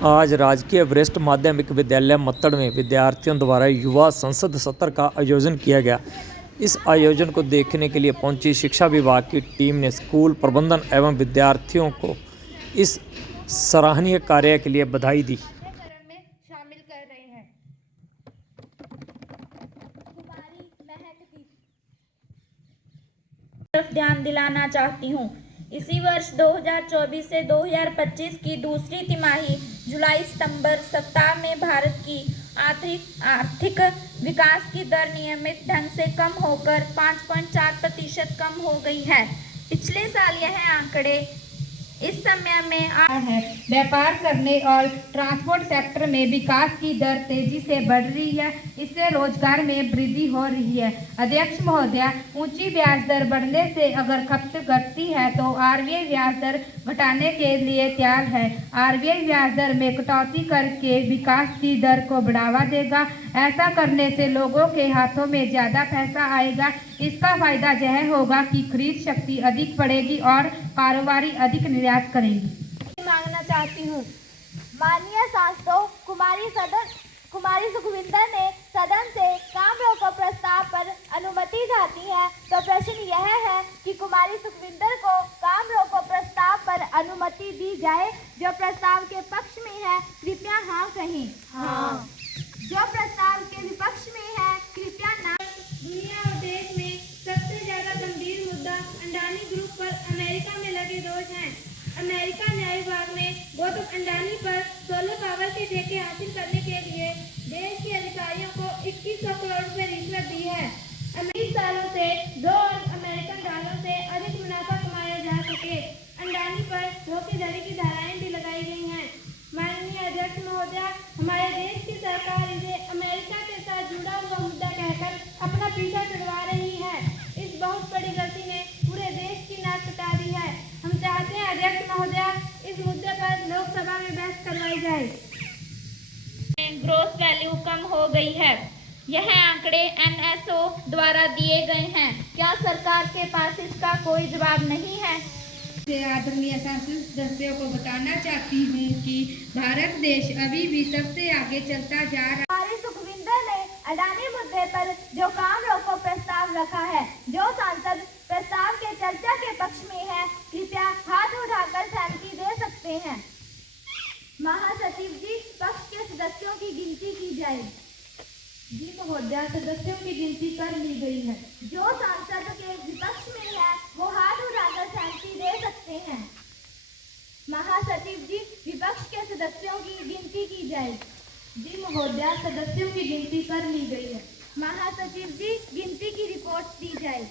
आज राजकीय वरिष्ठ माध्यमिक विद्यालय मत्तड़ में विद्यार्थियों द्वारा युवा संसद सत्र का आयोजन किया गया। इस आयोजन को देखने के लिए पहुंची शिक्षा विभाग की टीम ने स्कूल प्रबंधन एवं विद्यार्थियों को इस सराहनीय कार्य के लिए बधाई दी। में शामिल कर रहे हैं। तुम्हारी महक की तरफ ध्यान दिलाना चाहती हूँ। इसी वर्ष 2024 से 2025 की दूसरी तिमाही जुलाई-सितंबर सप्ताह में भारत की आर्थिक विकास की दर नियमित ढंग से कम होकर 5.4% कम हो गई है। पिछले साल यह आंकड़े इस समय में है। व्यापार करने और ट्रांसपोर्ट सेक्टर में विकास की दर तेजी से बढ़ रही है। इससे रोजगार में वृद्धि हो रही है। अध्यक्ष महोदया, ऊंची ब्याज दर बढ़ने से अगर खपत घटती है तो आरबीआई ब्याज दर घटाने के लिए तैयार है। आरबीआई ब्याज दर में कटौती करके विकास की दर को बढ़ावा देगा। ऐसा करने से लोगों के हाथों में ज्यादा पैसा आएगा। इसका फायदा यह होगा कि खरीद शक्ति अधिक बढ़ेगी और कारोबारी अधिक निर्यात करेंगी। मांगना चाहती हूँ। माननीय सांसदों, कुमारी सुखविंदर ने सदन से काम रोको प्रस्ताव पर अनुमति चाहती है। तो प्रश्न यह है कि कुमारी सुखविंदर को काम रोको प्रस्ताव पर अनुमति दी जाए। जो प्रस्ताव के पक्ष में है कृपया हाँ कहें। हाँ। जो प्रस्ताव के विपक्ष में है कृपया ना। दुनिया और देश में सबसे ज्यादा गंभीर मुद्दा अंडानी ग्रुप पर अमेरिका में लगे दोष हैं। अमेरिका न्याय विभाग ने गौतम अंडानी पर सोलर पावर के ठेके हासिल करने के लिए देश के अधिकारियों को 2100 करोड़ रुपए रिश्वत दी है। 20 सालों से $2 अमेरिकन डॉलर से अधिक मुनाफा कमाया जा सके। अंडानी पर धोखाधड़ी की धाराएं भी लगाई गई हैं। माननीय अध्यक्ष महोदया, हमारे देश की सरकार इसे अमेरिका के साथ जुड़ा हुआ मुद्दा कहकर अपना पीछा छुड़वा रही है। इस बहुत बड़ी गलती ने पूरे देश की नाक कटा दी है। हम चाहते हैं अध्यक्ष महोदया, इस मुद्दे पर लोकसभा में बहस करवाई जाए। ग्रोस वैल्यू कम हो गई है। यह आंकड़े एनएसओ द्वारा दिए गए हैं। क्या सरकार के पास इसका कोई जवाब नहीं है? आदरणीय संसद सदस्यों को बताना चाहती हूँ कि भारत देश अभी भी सबसे आगे चलता जा रहा है। कुमारी सुखविंदर ने अडानी मुद्दे पर जो काम रोको प्रस्ताव रखा है, जो सांसद प्रस्ताव के चर्चा के पक्ष में है कृपया हाथ उठाकर सहमति दे सकते हैं। महासचिव जी, पक्ष के सदस्यों की गिनती की जाए। जी महोदया, सदस्यों की गिनती कर ली गई है। जो सांसद के विपक्ष में है वो हाथ उठाकर सहमति दे सकते हैं। महासचिव जी, विपक्ष के सदस्यों की गिनती की जाए। जी महोदया, सदस्यों की गिनती कर ली गई है। महासचिव जी, गिनती की रिपोर्ट दी जाए।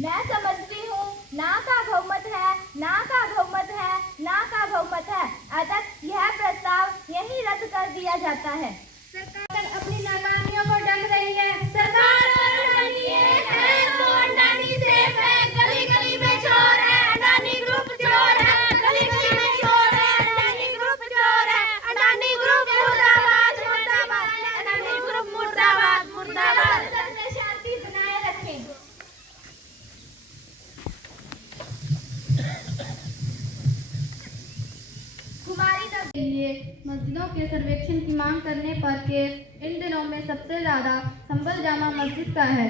मैं समझती हूँ ना का बहुमत है, ना का बहुमत है, ना का बहुमत है। अतः यह प्रस्ताव यही रद्द कर दिया जाता है। सरकार अपनी नाकामियों को ढक रही है। सरकार और अडानी एक है, तो अडानी सेफ है। गली गली में चोर है, अडानी ग्रुप चोर है। गली गली में चोर है, अडानी ग्रुप चोर है। अडानी ग्रुप मुर्दाबाद, मुर्दाबाद। अडानी ग्रुप मुर्दाबाद, मुर्दाबाद। शांति बनाए रखें। के लिए मस्जिदों के सर्वेक्षण की मांग करने पर केस इन दिनों में सबसे ज्यादा संभल जामा मस्जिद का है।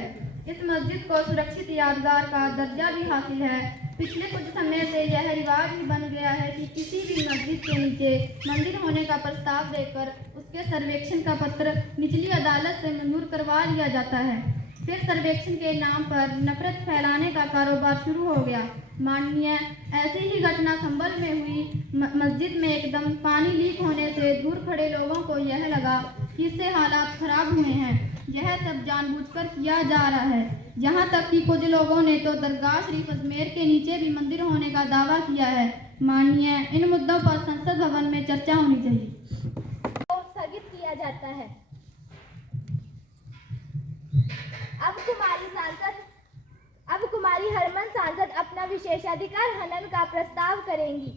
इस मस्जिद को सुरक्षित यादगार का दर्जा भी हासिल है। पिछले कुछ समय से यह रिवाज ही बन गया है कि किसी भी मस्जिद के नीचे मंदिर होने का प्रस्ताव देकर उसके सर्वेक्षण का पत्र निचली अदालत से मंजूर करवा लिया जाता है। फिर सर्वेक्षण के नाम पर नफरत फैलाने का कारोबार शुरू हो गया। माननीय, ऐसी ही घटना संभल में हुई। मस्जिद में एकदम पानी लीक होने से दूर खड़े लोगों को यह लगा कि इससे हालात खराब हुए हैं। यह सब जानबूझकर किया जा रहा है। यहाँ तक कि कुछ लोगों ने तो दरगाह शरीफ अजमेर के नीचे भी मंदिर होने का दावा किया है। माननीय, इन मुद्दों पर संसद भवन में चर्चा होनी चाहिए। तो स्थगित किया जाता है। अब कुमारी हरमन सांसद अपना विशेषाधिकार हनन का प्रस्ताव करेंगी।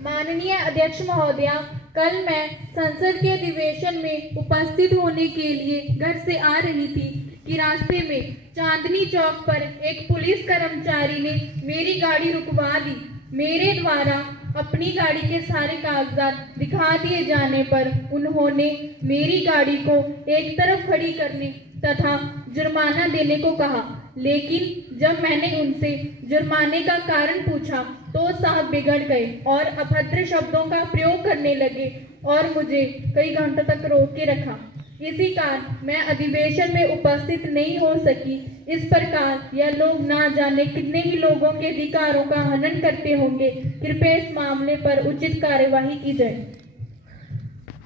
माननीय अध्यक्ष महोदया, कल मैं संसद के अधिवेशन में उपस्थित होने के लिए घर से आ रही थी कि रास्ते में चांदनी चौक पर एक पुलिस कर्मचारी ने मेरी गाड़ी रुकवा दी। मेरे द्वारा अपनी गाड़ी के सारे कागजात दिखा दिए जाने पर उन्होंने मेरी गाड़ी को एक तरफ खड़ी करने तथा जुर्माना देने को कहा, लेकिन जब मैंने उनसे जुर्माने का कारण पूछा तो साहब बिगड़ गए और अभद्र शब्दों का प्रयोग करने लगे और मुझे कई घंटों तक रोक के रखा। इसी कारण मैं अधिवेशन में उपस्थित नहीं हो सकी। इस प्रकार यह लोग ना जाने कितने ही लोगों के अधिकारों का हनन करते होंगे। कृपया इस मामले पर उचित कार्यवाही की जाए।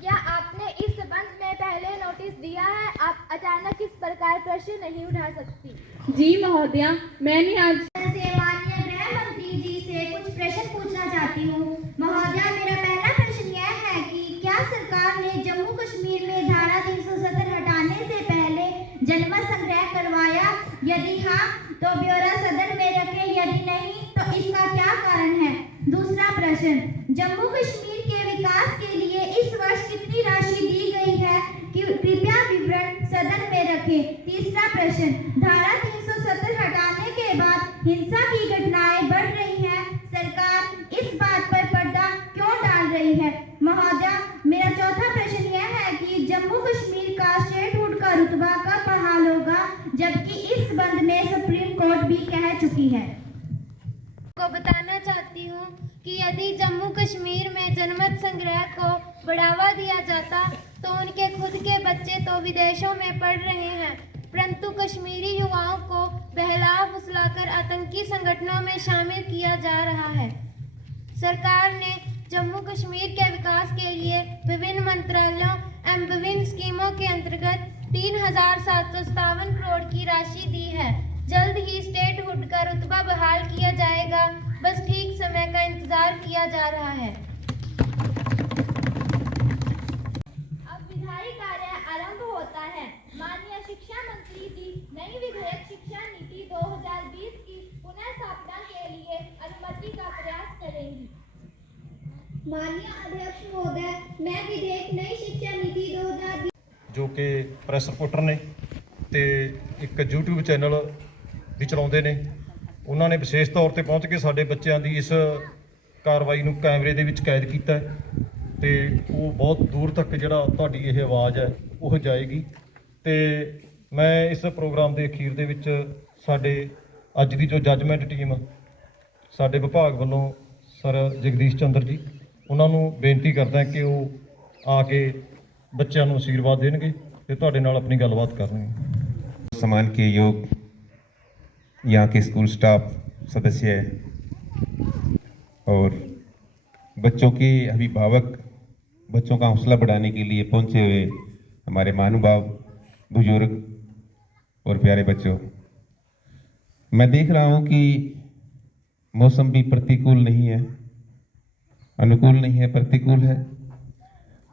क्या आपने इस संबंध में पहले नोटिस दिया है? आप अचानक इस प्रकार प्रश्न नहीं उठा सकती। जी महोदया, मैंने आज माननीय गृह मंत्री जी से कुछ प्रश्न पूछना चाहती हूँ। महोदया, मेरा पहला प्रश्न यह है कि क्या सरकार ने जम्मू कश्मीर में धारा 370 हटाने से पहले जनमत संग्रह करवाया? यदि हाँ तो ब्यौरा सदन में रखें, यदि नहीं तो इसका क्या कारण है? दूसरा प्रश्न, जम्मू कश्मीर के विकास के लिए इस वर्ष कितनी राशि दी गई है कि कृपया विवरण सदन में रखें। तीसरा प्रश्न, धारा 370 हटाने के बाद हिंसा की घटनाएं बढ़ रही हैं, सरकार इस बात पर पर्दा क्यों डाल रही है? महोदया, मेरा चौथा प्रश्न यह है कि जम्मू कश्मीर का स्टेटहुड का रुतबा कब बहाल होगा, जबकि इस संबंध में सुप्रीम कोर्ट भी कह चुकी है। को बताना चाहती हूँ कि यदि जम्मू कश्मीर में जनमत संग्रह को बढ़ावा दिया जाता तो उनके खुद के बच्चे तो विदेशों में पढ़ रहे हैं, परंतु कश्मीरी युवाओं को बहला फुसलाकर आतंकी संगठनों में शामिल किया जा रहा है। सरकार ने जम्मू कश्मीर के विकास के लिए विभिन्न मंत्रालयों एवं विभिन्न स्कीमों के अंतर्गत 3,757 करोड़ की राशि दी है। जल्द ही स्टेटहुड का रुतबा बहाल किया जाएगा, बस ठीक समय का इंतजार किया जा रहा है। अब विधायी कार्य आरंभ होता है। माननीय शिक्षा मंत्री जी नई विधेयक शिक्षा नीति 2020 की पुनः स्थापना के लिए अनुमति का प्रयास करेंगी। माननीय अध्यक्ष महोदय, मैं विधेयक नई शिक्षा नीति 2020 जो कि ਪ੍ਰੈਸ ਰਿਪੋਰਟਰ ਨੇ ਤੇ ਇੱਕ YouTube ਚੈਨਲ ਵੀ ਚਲਾਉਂਦੇ ਨੇ, ਉਹਨਾਂ ਨੇ ਵਿਸ਼ੇਸ਼ ਤੌਰ ਤੇ ਪਹੁੰਚ ਕੇ ਸਾਡੇ ਬੱਚਿਆਂ ਦੀ ਇਸ ਕਾਰਵਾਈ ਨੂੰ ਕੈਮਰੇ ਦੇ ਵਿੱਚ ਕੈਦ ਕੀਤਾ ਤੇ ਉਹ ਬਹੁਤ ਦੂਰ ਤੱਕ ਜਿਹੜਾ ਤੁਹਾਡੀ ਇਹ ਆਵਾਜ਼ ਹੈ ਉਹ ਜਾਏਗੀ। ਤੇ ਮੈਂ ਇਸ ਪ੍ਰੋਗਰਾਮ ਦੇ ਅਖੀਰ ਦੇ ਵਿੱਚ ਸਾਡੇ ਅੱਜ ਦੀ ਜੋ ਜੱਜਮੈਂਟ ਟੀਮ ਸਾਡੇ ਵਿਭਾਗ ਵੱਲੋਂ ਸਰ ਜਗਦੀਸ਼ ਚੰਦਰ ਜੀ, ਉਹਨਾਂ ਨੂੰ ਬੇਨਤੀ ਕਰਦਾ ਕਿ ਉਹ ਆ ਕੇ ਬੱਚਿਆਂ ਨੂੰ ਆਸ਼ੀਰਵਾਦ ਦੇਣਗੇ ਤੇ ਤੁਹਾਡੇ ਨਾਲ ਆਪਣੀ ਗੱਲਬਾਤ ਕਰਨਗੇ। सम्मान के योग यहाँ के स्कूल स्टाफ सदस्य और बच्चों के अभिभावक, बच्चों का हौसला बढ़ाने के लिए पहुँचे हुए हमारे महानुभाव, बुजुर्ग और प्यारे बच्चों, मैं देख रहा हूँ कि मौसम भी प्रतिकूल नहीं है, अनुकूल नहीं है, प्रतिकूल है।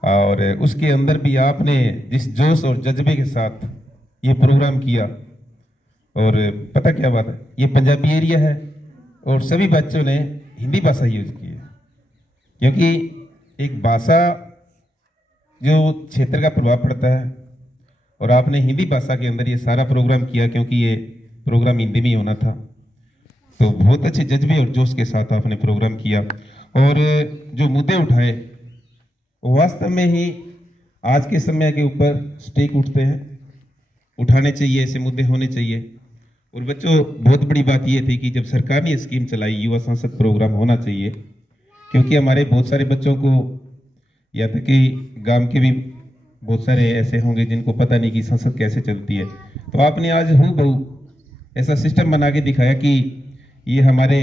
और उसके अंदर भी आपने जिस जोश और जज्बे के साथ ये प्रोग्राम किया, और पता क्या बात है, ये पंजाबी एरिया है और सभी बच्चों ने हिंदी भाषा यूज की है, क्योंकि एक भाषा जो क्षेत्र का प्रभाव पड़ता है, और आपने हिंदी भाषा के अंदर ये सारा प्रोग्राम किया, क्योंकि ये प्रोग्राम हिंदी में होना था। तो बहुत अच्छे जज्बे और जोश के साथ आपने प्रोग्राम किया, और जो मुद्दे उठाए वास्तव में ही आज के समय के ऊपर स्टेक उठते हैं, उठाने चाहिए, ऐसे मुद्दे होने चाहिए। और बच्चों, बहुत बड़ी बात ये थी कि जब सरकार ने स्कीम चलाई युवा संसद प्रोग्राम होना चाहिए, क्योंकि हमारे बहुत सारे बच्चों को, या तक कि गांव के भी बहुत सारे ऐसे होंगे जिनको पता नहीं कि संसद कैसे चलती है। तो आपने आज हूबहू ऐसा सिस्टम बना के दिखाया कि ये हमारे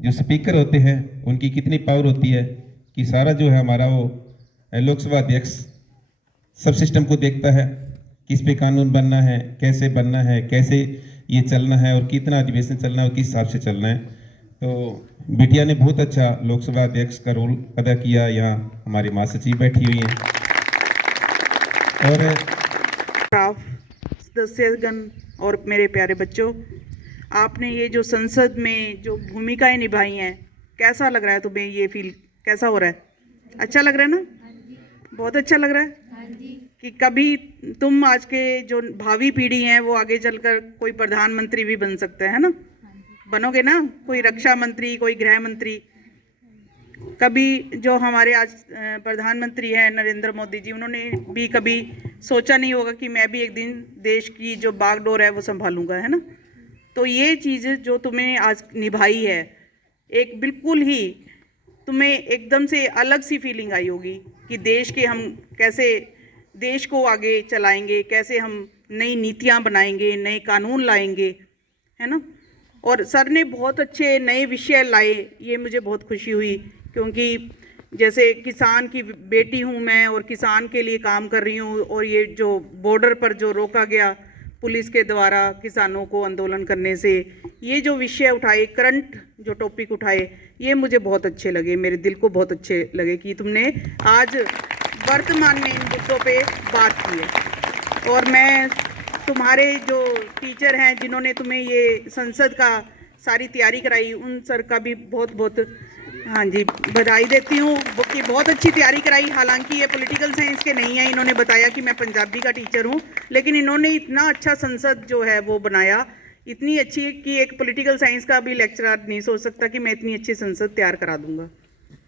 जो स्पीकर होते हैं उनकी कितनी पावर होती है, कि सारा जो है हमारा वो लोकसभा अध्यक्ष सब सिस्टम को देखता है, किस पे कानून बनना है, कैसे बनना है, कैसे ये चलना है, और कितना अधिवेशन चलना है और किस हिसाब से चलना है। तो बिटिया ने बहुत अच्छा लोकसभा अध्यक्ष का रोल अदा किया। यहाँ हमारी महासचिव बैठी हुई हैं, और स्टाफ सदस्यगण और मेरे प्यारे बच्चों, आपने ये जो संसद में जो भूमिकाएं निभाई हैं, कैसा लग रहा है तुम्हें? ये फील कैसा हो रहा है? अच्छा लग रहा है ना? बहुत अच्छा लग रहा है। कि कभी तुम आज के जो भावी पीढ़ी हैं वो आगे चलकर कोई प्रधानमंत्री भी बन सकते हैं ना, बनोगे ना, कोई रक्षा मंत्री, कोई गृह मंत्री। कभी जो हमारे आज प्रधानमंत्री हैं नरेंद्र मोदी जी, उन्होंने भी कभी सोचा नहीं होगा कि मैं भी एक दिन देश की जो बागडोर है वो संभालूंगा, है ना। तो ये चीज़ जो तुम्हें आज निभाई है, एक बिल्कुल ही तुम्हें एकदम से अलग सी फीलिंग आई होगी कि देश के हम कैसे देश को आगे चलाएंगे, कैसे हम नई नीतियां बनाएंगे, नए कानून लाएंगे, है ना। और सर ने बहुत अच्छे नए विषय लाए, ये मुझे बहुत खुशी हुई, क्योंकि जैसे किसान की बेटी हूँ मैं और किसान के लिए काम कर रही हूँ। और ये जो बॉर्डर पर जो रोका गया पुलिस के द्वारा किसानों को आंदोलन करने से, ये जो विषय उठाए, करंट जो टॉपिक उठाए, ये मुझे बहुत अच्छे लगे, मेरे दिल को बहुत अच्छे लगे कि तुमने आज वर्तमान में इन मुद्दों पे बात की है। और मैं तुम्हारे जो टीचर हैं जिन्होंने तुम्हें ये संसद का सारी तैयारी कराई, उन सर का भी बहुत बहुत हाँ जी बधाई देती हूँ कि बहुत अच्छी तैयारी कराई। हालांकि ये पॉलिटिकल साइंस के नहीं है, इन्होंने बताया कि मैं पंजाबी का टीचर हूँ, लेकिन इन्होंने इतना अच्छा संसद जो है वो बनाया, इतनी अच्छी कि एक पॉलिटिकल साइंस का भी लेक्चरर नहीं सोच सकता कि मैं इतनी अच्छी संसद तैयार करा दूंगा।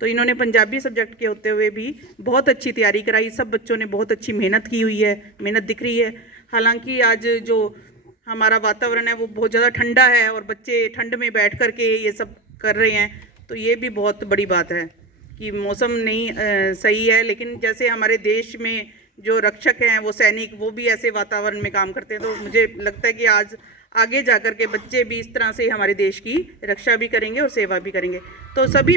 तो इन्होंने पंजाबी सब्जेक्ट के होते हुए भी बहुत अच्छी तैयारी कराई। सब बच्चों ने बहुत अच्छी मेहनत की हुई है, मेहनत दिख रही है। हालांकि आज जो हमारा वातावरण है वो बहुत ज़्यादा ठंडा है और बच्चे ठंड में बैठ कर के ये सब कर रहे हैं, तो ये भी बहुत बड़ी बात है कि मौसम नहीं सही है। लेकिन जैसे हमारे देश में जो रक्षक हैं, वो सैनिक, वो भी ऐसे वातावरण में काम करते हैं, तो मुझे लगता है कि आज आगे जाकर के बच्चे भी इस तरह से हमारे देश की रक्षा भी करेंगे और सेवा भी करेंगे। तो सभी